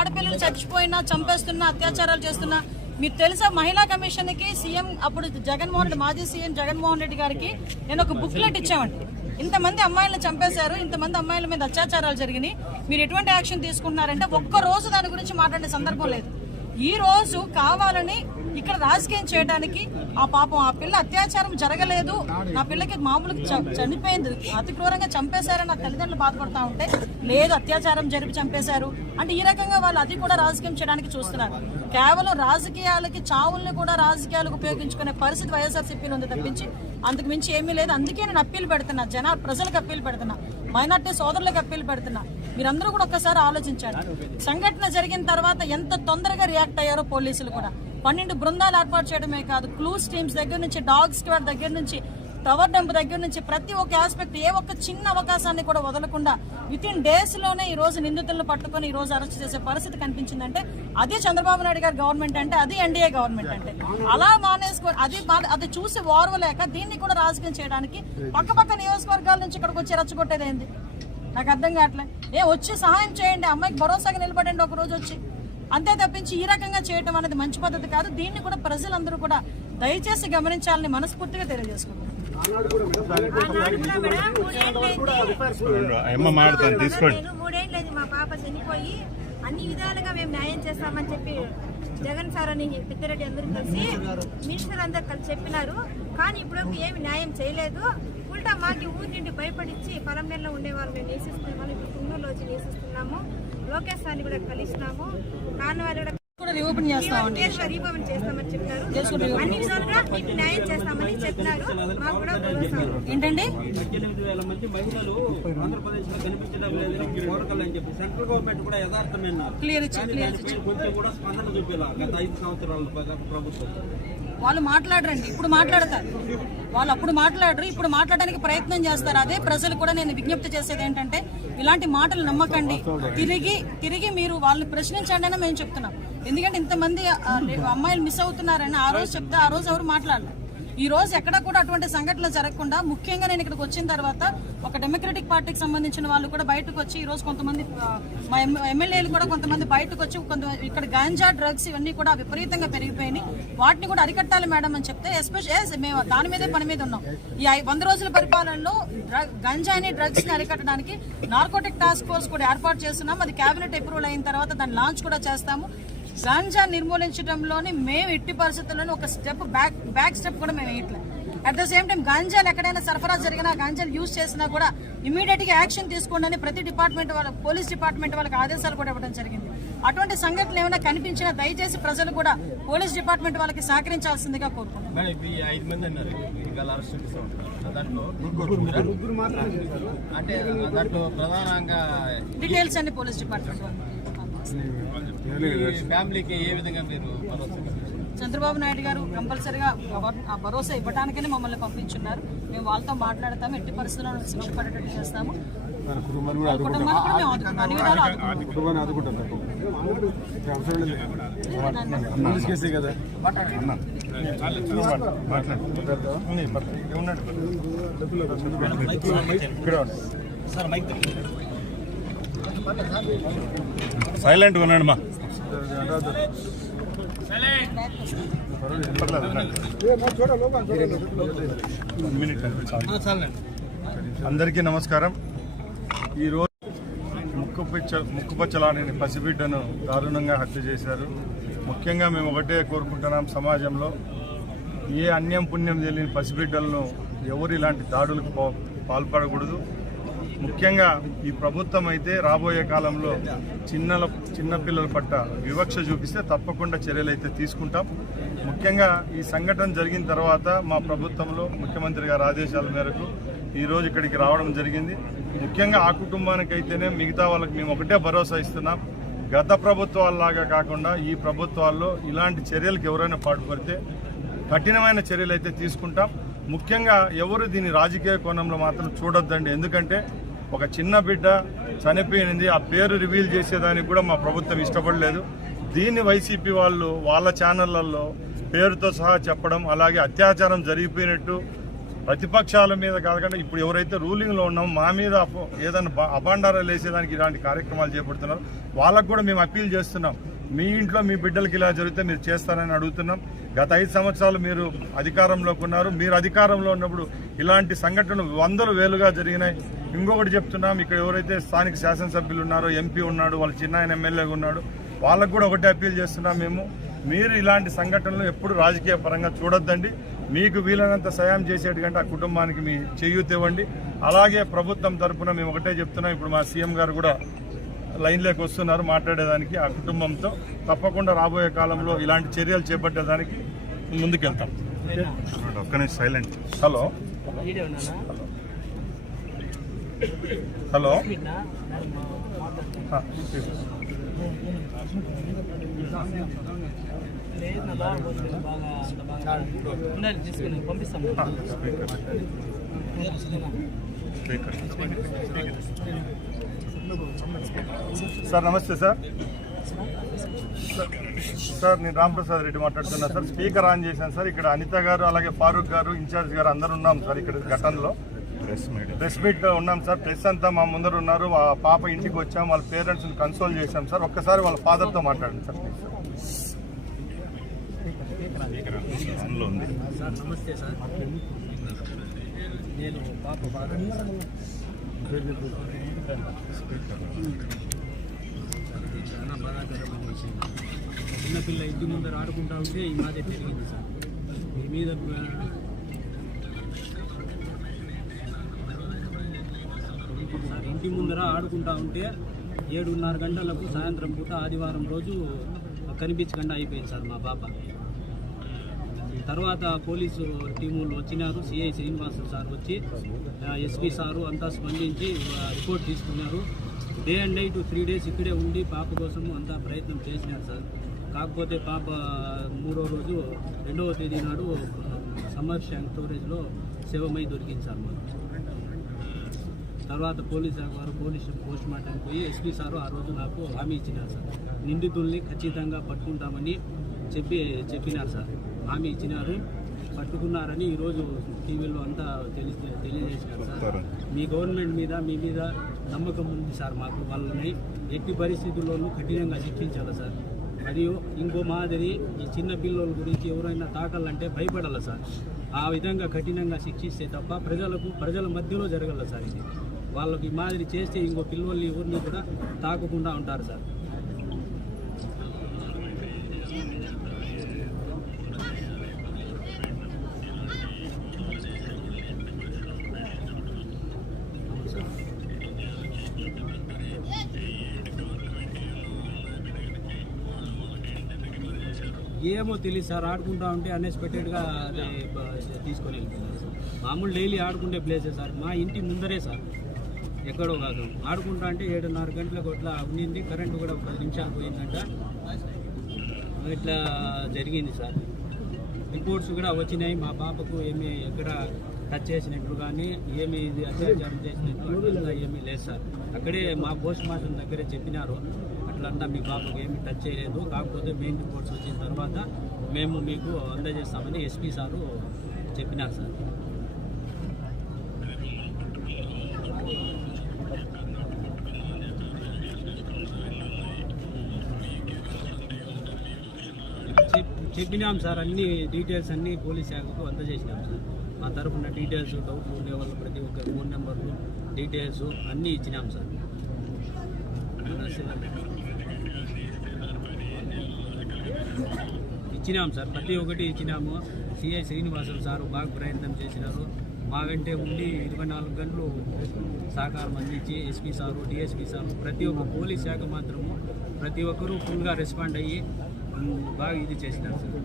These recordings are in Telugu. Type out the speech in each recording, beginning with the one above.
ఆడపిల్లలు చచ్చిపోయినా చంపేస్తున్నా అత్యాచారాలు చేస్తున్నా మీకు తెలుసా మహిళా కమిషన్కి సీఎం అప్పుడు జగన్మోహన్ రెడ్డి మాజీ సీఎం జగన్మోహన్ రెడ్డి గారికి నేను ఒక బుక్లెట్ ఇచ్చామండి. ఇంతమంది అమ్మాయిలను చంపేశారు ఇంతమంది అమ్మాయిల మీద అత్యాచారాలు జరిగినాయి. మీరు ఎటువంటి యాక్షన్ తీసుకుంటున్నారంటే ఒక్క రోజు దాని గురించి మాట్లాడే సందర్భం లేదు. ఈ రోజు కావాలని ఇక్కడ రాజకీయం చేయడానికి ఆ పాపం ఆ పిల్ల అత్యాచారం జరగలేదు. నా పిల్లకి మామూలుగా చనిపోయింది. అతి క్రూరంగా చంపేశారని నా తల్లిదండ్రులు బాధపడతా ఉంటే లేదు అత్యాచారం జరిపి చంపేశారు. అంటే ఈ రకంగా వాళ్ళు అది కూడా రాజకీయం చేయడానికి చూస్తున్నారు. కేవలం రాజకీయాలకి చావుల్ని కూడా రాజకీయాలకు ఉపయోగించుకునే పరిస్థితి వైఎస్ఆర్సీపీలో ఉంది తప్పించి అందుకు మించి ఏమీ లేదు. అందుకే నేను అప్పీలు పెడుతున్నా. జన ప్రజలకు అప్పీలు పెడుతున్నా. మైనార్టీ సోదరులకు అప్పీలు పెడుతున్నా. మీరందరూ కూడా ఒక్కసారి ఆలోచించారు సంఘటన జరిగిన తర్వాత ఎంత తొందరగా రియాక్ట్ అయ్యారో పోలీసులు కూడా. పన్నెండు బృందాలు ఏర్పాటు చేయడమే కాదు క్లూస్ టీమ్స్ దగ్గర నుంచి డాగ్ స్క్వాడ్ దగ్గర నుంచి టవర్ డంప్ దగ్గర నుంచి ప్రతి ఒక్క ఆస్పెక్ట్ ఏ ఒక్క చిన్న అవకాశాన్ని కూడా వదలకుండా విత్ ఇన్ డేస్లోనే ఈ రోజు నిందితులను పట్టుకొని ఈ రోజు అరెస్ట్ చేసే పరిస్థితి కనిపించిందంటే అదే చంద్రబాబు నాయుడు గారి గవర్నమెంట్ అంటే అది ఎన్డీఏ గవర్నమెంట్ అంటే. అలా మానేసుకో అది అది చూసి ఓర్వలేక దీన్ని కూడా రాజకీయం చేయడానికి పక్క పక్క నియోజకవర్గాల నుంచి ఇక్కడికి వచ్చి రచ్చగొట్టేది ఏంది? నాకు అర్థం కావట్లే. ఏ వచ్చి సహాయం చేయండి అమ్మాయికి భరోసాగా నిలబడండి ఒక రోజు వచ్చి. అంతే తప్పించి ఈ రకంగా చేయటం అనేది మంచి పద్ధతి కాదు. దీన్ని కూడా ప్రజలందరూ కూడా దయచేసి గమనించాలని మనస్ఫూర్తిగా తెలియజేసుకుంటున్నాను అమ్మ మాడతాను తీసుకోండి. నేను మూడేళ్ళైంది మా పాప చనిపోయి అన్ని విధాలుగా మేము న్యాయం చేస్తామని చెప్పి జగన్ సార్ అని పెద్దిరెడ్డి అందరూ కలిసి మినిస్టర్ అందరు కలిసి చెప్పినారు. కానీ ఇప్పుడు ఏమి న్యాయం చేయలేదు. ఉల్టా మాకి ఊరి నుండి భయపడిచ్చి పొలంనేళ్ళలో ఉండేవాళ్ళు మేము వచ్చి నివసిస్తున్నాము. లోకేష్ సార్ని కూడా కలిసినాము నాన్న వాళ్ళు కూడా రీఓపెన్ చేస్తామని చేసుకుంటే అన్ని విధాలుగా మీకు న్యాయం చేస్తామని చెప్పినారు. మాకు కూడా. ఏంటండి? పద్దెనిమిది వేల మంది మహిళలు ఆంధ్రప్రదేశ్లో కనిపించడం లేదని కోరకలు అని చెప్పి సెంట్రల్ గవర్నమెంట్ కూడా దానిపై కొంచెం కూడా స్పందన చూపేలా గత ఐదు సంవత్సరాల ప్ర- ప్రభుత్వం. వాళ్ళు మాట్లాడరండి. ఇప్పుడు మాట్లాడతారు. వాళ్ళు అప్పుడు మాట్లాడరు ఇప్పుడు మాట్లాడడానికి ప్రయత్నం చేస్తారు. అదే ప్రజలు కూడా నేను విజ్ఞప్తి చేసేది ఏంటంటే ఇలాంటి మాటలు నమ్మకండి. తిరిగి తిరిగి మీరు వాళ్ళని ప్రశ్నించండి అని మేము చెప్తున్నాం. ఎందుకంటే ఇంతమంది అమ్మాయిలు మిస్ అవుతున్నారని ఆ రోజు చెప్తే ఆ రోజు ఎవరు మాట్లాడలేదు ఈ రోజు ఎక్కడ కూడా అటువంటి సంఘటనలు జరగకుండా ముఖ్యంగా నేను ఇక్కడికి వచ్చిన తర్వాత ఒక డెమోక్రటిక్ పార్టీకి సంబంధించిన వాళ్ళు కూడా బయటకు వచ్చి ఈ రోజు కొంతమంది మా ఎమ్మెల్యేలు కూడా కొంతమంది బయటకు వచ్చి కొంత ఇక్కడ గాంజా డ్రగ్స్ ఇవన్నీ కూడా విపరీతంగా పెరిగిపోయినాయి. వాటిని కూడా అరికట్టాలి మేడం అని చెప్తే ఎస్పెషల్ మేము దాని మీదే పని మీద ఉన్నాం. ఈ వంద రోజుల పరిపాలనలో డ్రగ్ గంజాని డ్రగ్స్ని అరికట్టడానికి నార్కోటిక్ టాస్క్ ఫోర్స్ కూడా ఏర్పాటు చేస్తున్నాం. అది కేబినెట్ అప్రూవల్ అయిన తర్వాత దాన్ని లాంచ్ కూడా చేస్తాము. గాంజా నిర్మూలించడంలోని మేము ఎట్టి పరిస్థితుల్లోనూ ఒక స్టెప్ బ్యాక్ బ్యాక్ స్టెప్ కూడా మేము వేయట్లేదు. అట్ ద సేమ్ టైం గాంజాలు ఎక్కడైనా సరఫరా జరిగినా గాంజాలు యూజ్ చేసినా కూడా ఇమీడియట్గా యాక్షన్ తీసుకోండి అని ప్రతి డిపార్ట్మెంట్ వాళ్ళ పోలీస్ డిపార్ట్మెంట్ వాళ్ళకి ఆదేశాలు కూడా ఇవ్వడం జరిగింది. అటువంటి సంఘటనలు ఏమైనా కనిపించినా దయచేసి ప్రజలు కూడా పోలీస్ డిపార్ట్మెంట్ వాళ్ళకి సహకరించాల్సిందిగా కోరుకుంటున్నాం. డీటెయిల్స్ అన్ని పోలీస్ డిపార్ట్మెంట్ వాళ్ళు ఫ్యామిలీకి ఏ విధంగా మీరు భరోసా కల్పిస్తారు? చంద్రబాబు నాయుడు గారు కంపల్సరిగా భరోసా ఇవ్వడానికనే మమ్మల్ని పంపించున్నారు. మేము వాళ్ళతో మాట్లాడతాము ఎట్టి పరిస్థితుల్లో శిక్ష పడేటట్టు చేస్తాము. సైలెంట్ ఉన్నాడు మా. అందరికీ నమస్కారం. ఈరోజు ముక్కుపచ్చ ముక్కుపచ్చలాని పసిబిడ్డను దారుణంగా హత్య చేశారు. ముఖ్యంగా మేము ఒకటే కోరుకుంటున్నాం సమాజంలో. ఏ అన్యం పుణ్యం తెలియని పసిబిడ్డలను ఎవరు ఇలాంటి దాడులకు పాల్పడకూడదు. ముఖ్యంగా ఈ ప్రభుత్వం అయితే రాబోయే కాలంలో చిన్నల చిన్నపిల్లల పట్ల వివక్ష చూపిస్తే తప్పకుండా చర్యలు అయితే తీసుకుంటాం. ముఖ్యంగా ఈ సంఘటన జరిగిన తర్వాత మా ప్రభుత్వంలో ముఖ్యమంత్రి గారి ఆదేశాల మేరకు ఈరోజు ఇక్కడికి రావడం జరిగింది. ముఖ్యంగా ఆ కుటుంబానికి అయితేనే మిగతా వాళ్ళకి మేము ఒకటే భరోసా ఇస్తున్నాం. గత ప్రభుత్వాల్లాగా కాకుండా ఈ ప్రభుత్వాల్లో ఇలాంటి చర్యలకు ఎవరైనా పాటుపడితే కఠినమైన చర్యలు అయితే తీసుకుంటాం. ముఖ్యంగా ఎవరు దీని రాజకీయ కోణంలో మాత్రం చూడొద్దండి. ఎందుకంటే ఒక చిన్న బిడ్డ చనిపోయింది ఆ పేరు రివీల్ చేసేదానికి కూడా మా ప్రభుత్వం ఇష్టపడలేదు. దీన్ని వైసీపీ వాళ్ళు వాళ్ళ ఛానళ్ళలో పేరుతో సహా చెప్పడం అలాగే అత్యాచారం జరిగిపోయినట్టు ప్రతిపక్షాల మీద కాకుండా ఇప్పుడు ఎవరైతే రూలింగ్లో ఉన్నామో మా మీద ఏదైనా బ- అభాండారాలు వేసేదానికి ఇలాంటి కార్యక్రమాలు చేపడుతున్నారు. వాళ్ళకు కూడా మేము అప్పీల్ చేస్తున్నాం. మీ ఇంట్లో మీ బిడ్డలకి ఇలా జరిగితే మీరు చేస్తారని అడుగుతున్నాం. గత ఐదు సంవత్సరాలు మీరు అధికారంలోకి ఉన్నారు. మీరు అధికారంలో ఉన్నప్పుడు ఇలాంటి సంఘటనలు వందలు వేలుగా జరిగినాయి. ఇంకొకటి చెప్తున్నాం ఇక్కడ ఎవరైతే స్థానిక శాసనసభ్యులు ఉన్నారో ఎంపీ ఉన్నాడు వాళ్ళ చిన్న ఆయన ఎమ్మెల్యేగా ఉన్నాడు వాళ్ళకు కూడా ఒకటే అప్పీల్ చేస్తున్నాం మేము. మీరు ఇలాంటి సంఘటనలు ఎప్పుడు రాజకీయ పరంగా చూడొద్దండి. మీకు వీలైనంత సాయం చేసేట్టుకంటే ఆ కుటుంబానికి మీ చేయూత ఇవ్వండి. అలాగే ప్రభుత్వం తరపున మేము ఒకటే చెప్తున్నాం. ఇప్పుడు మా సీఎం గారు కూడా లైన్లోకి వస్తున్నారు మాట్లాడేదానికి ఆ కుటుంబంతో. తప్పకుండా రాబోయే కాలంలో ఇలాంటి చర్యలు చేపట్టేదానికి ముందుకెళ్తాం. ఒక్క సైలెంట్ హలో. హలో? సార్ నమస్తే సార్. సార్- సార్ నేను రాంప్రసాద్ రెడ్డి మాట్లాడుతున్నా సార్. స్పీకర్ ఆన్ చేశాను సార్. ఇక్కడ అనిత గారు అలాగే ఫారూక్ గారు ఇన్ఛార్జ్ గారు అందరు ఉన్నాం సార్ ఇక్కడ ఘటనలో ప్రెస్ మీట్ ఉన్నాం సార్. ప్రెస్ అంతా మా ముందర ఉన్నారు. ఆ పాప ఇంటికి వచ్చాం. వాళ్ళ పేరెంట్స్ కన్సోల్ చేశాం సార్. ఒక్కసారి వాళ్ళ ఫాదర్తో మాట్లాడండి సార్ ప్లీజ్ సార్ అందులో ఉంది. సార్ నమస్తే సార్. నేను పాప ఫాదర్ సార్. ఇది చాలా బాధాకరమైన విషయం. చిన్నపిల్ల ఇంటి ముందర ఆడుకుంటా ఉంటే ఈ మాట జరిగింది సార్. మీ మీద ఇంటి ముందర ఆడుకుంటా ఉంటే ఏడున్నర గంటలకు సాయంత్రం పూట ఆదివారం రోజు కనిపించకుండా అయిపోయింది సార్ మా పాప. తర్వాత పోలీసు టీములు వచ్చినారు సిఐ శ్రీనివాసు సార్ వచ్చి ఎస్పీ సారు అంతా స్పందించి రిపోర్ట్ తీసుకున్నారు. Day and night three days ఇక్కడే ఉండి పాప కోసం అంతా ప్రయత్నం చేసినారు సార్. కాకపోతే పాప మూడో రోజు రెండవ తేదీ నాడు సమ్మర్ షాంక్ స్టోరేజ్లో శవమై దొరికింది సార్ మాకు. తర్వాత పోలీస్ వారు పోలీసు పోస్ట్ మార్టం పోయి ఎస్పీ సారు ఆ రోజు నాకు హామీ ఇచ్చినారు సార్. నిందితుల్ని ఖచ్చితంగా పట్టుకుంటామని చెప్పి చెప్పినారు సార్. హామీ ఇచ్చినారు. పట్టుకున్నారని ఈరోజు టీవీలో అంతా తెలిసి తెలియజేసినారు సార్. మీ గవర్నమెంట్ మీద మీ మీద నమ్మకం ఉంది సార్ మాకు వాళ్ళని. ఎట్టి పరిస్థితుల్లోనూ కఠినంగా శిక్షించాలి సార్. మరియు ఇంకో మాదిరి ఈ చిన్న పిల్లల గురించి ఎవరైనా తాకాలంటే భయపడాలి సార్. ఆ విధంగా కఠినంగా శిక్షిస్తే తప్ప ప్రజలకు ప్రజల మధ్యలో జరగల సార్ ఇది. వాళ్ళకి మాదిరి చేస్తే ఇంకో పిల్లల్ని ఎవరిని కూడా తాకకుండా ఉంటారు సార్. ఏమో తెలియదు సార్ ఆడుకుంటా ఉంటే అన్ఎక్స్పెక్టెడ్గా అది తీసుకొని వెళ్ళిపోయింది సార్. మామూలు డైలీ ఆడుకుంటే ప్లేసే సార్ మా ఇంటి ముందరే సార్. ఎక్కడో కాదు. ఆడుకుంటా అంటే ఏడున్నర గంటలకు అట్లా ఉండింది. కరెంటు కూడా ఒక పది నిమిషాలు పోయిందంట. ఇట్లా జరిగింది సార్. రిపోర్ట్స్ కూడా వచ్చినాయి. మా పాపకు ఏమీ ఎక్కడ టచ్ చేసినట్టు కానీ ఏమి ఇది అత్యాచారం చేసినట్టు ఏమీ లేదు సార్. అక్కడే మా పోస్ట్ మాస్టర్ దగ్గరే చెప్పినారు. అట్లంతా మీ పాపకు ఏమి టచ్ చేయలేదు. కాకపోతే మెయిన్ రిపోర్ట్స్ వచ్చిన తర్వాత మేము మీకు అందజేస్తామని ఎస్పీ సారు చెప్పినారు సార్. చెప్పినాం సార్ అన్ని డీటెయిల్స్ అన్ని పోలీస్ శాఖకు అందజేసినాం సార్. మా తరఫున డీటెయిల్స్ డౌట్లు ఉండే వాళ్ళు ప్రతి ఒక్కరి ఫోన్ నెంబర్లు డీటెయిల్స్ అన్నీ ఇచ్చినాం సార్. ఇచ్చినాం సార్ ప్రతి ఒక్కటి ఇచ్చినాము. సిఐ శ్రీనివాసులు సారు బాగా ప్రయత్నం చేసినారు. మా వెంటే ఉండి ఇరవై నాలుగు గంటలు సహకారం అందించి ఎస్పీ సారు డిఎస్పీ సారు ప్రతి ఒక్క పోలీస్ శాఖ మాత్రము ప్రతి ఒక్కరూ ఫుల్గా రెస్పాండ్ అయ్యి బాగా ఇది చేసినారు సార్.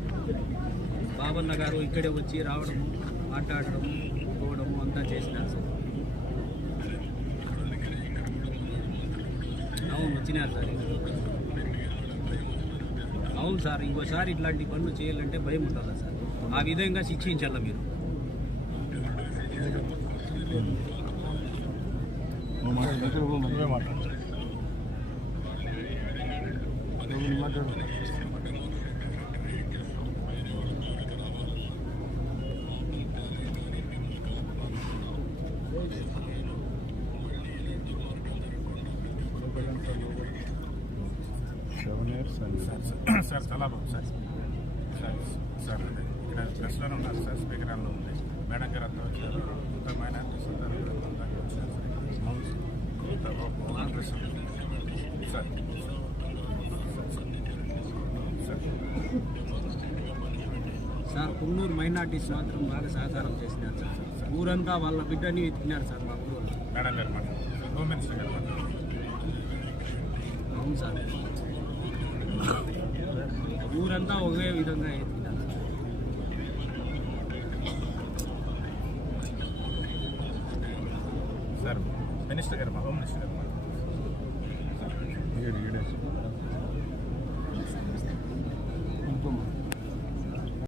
బాబన్న గారు ఇక్కడే వచ్చి రావడము మాట్లాడడం పోవడము అంతా చేసినారు సార్. అవును వచ్చినారు సార్ అవును సార్ ఇంకోసారి ఇట్లాంటి పనులు చేయాలంటే భయం ఉంటుందా సార్? ఆ విధంగా శిక్షించాల మీరు? మాట్లాడు. సార్ సార్ చాలా బాగుంది సార్. సార్ సార్ ఇక్కడ ప్రెస్లోనే ఉన్నారు సార్ స్పీకర్ హాల్లో ఉంది. మేడం గారు అంతా వచ్చారు. ఇంకా వచ్చారు sir sir. Sir. Sir. Kunnur minorities మాత్రం బాగా సహకారం చేసినారు సార్. ఊరంతా వాళ్ళ బిడ్డని ఎత్తినారు సార్ మా ఊరు. మేడం గారు మాట హోమ్ మినిస్టర్ గారు మాట అవును సార్ ఊరంతా ఒకే విధంగా ఎత్తినారు సార్ మినిస్టర్ గారు మా హోమ్ మినిస్టర్ గారు మాట ఈడ- ఈడే.